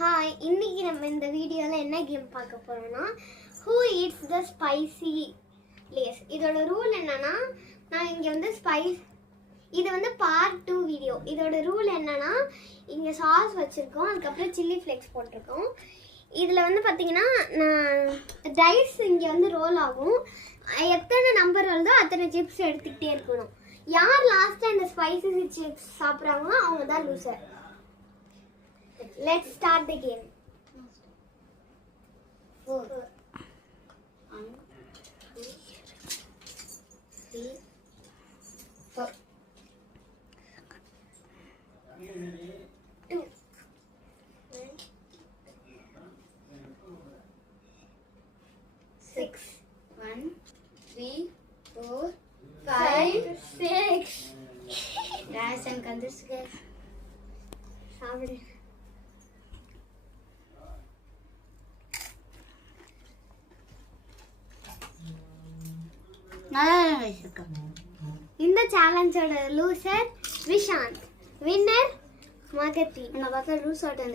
Hi, இன்னைக்கு நம்ம இந்த வீடியோவில் என்ன கேம் பார்க்க போகிறோம்னா who eats the spicy Lays. இதோட ரூல் என்னன்னா, நான் இங்கே வந்து இது வந்து பார்ட் 2 வீடியோ. இதோட ரூல் என்னன்னா, இங்கே சாஸ் வச்சுருக்கோம், அதுக்கப்புறம் சில்லி ஃப்ளேக்ஸ் போட்டிருக்கோம். இதில் வந்து பார்த்தீங்கன்னா நான் டைஸ் இங்கே வந்து ரோல் ஆகும். எத்தனை நம்பர் வருதோ அத்தனை சிப்ஸ் எடுத்துக்கிட்டே இருக்கணும். யார் லாஸ்ட்டாக இந்த ஸ்பைசி சிப்ஸ் சாப்பிட்றாங்களோ அவங்க தான் loser. Let's start the game. 4 1 2 3 4 2 6 1 3 4 5 6 guys and countries guys. சாப்பிடு. இந்த சேலஞ்சோட லூசர் விஷாந்த், வின்னர் மகத்தி. நான் பார்த்தா லூஸ் ஆட்டம்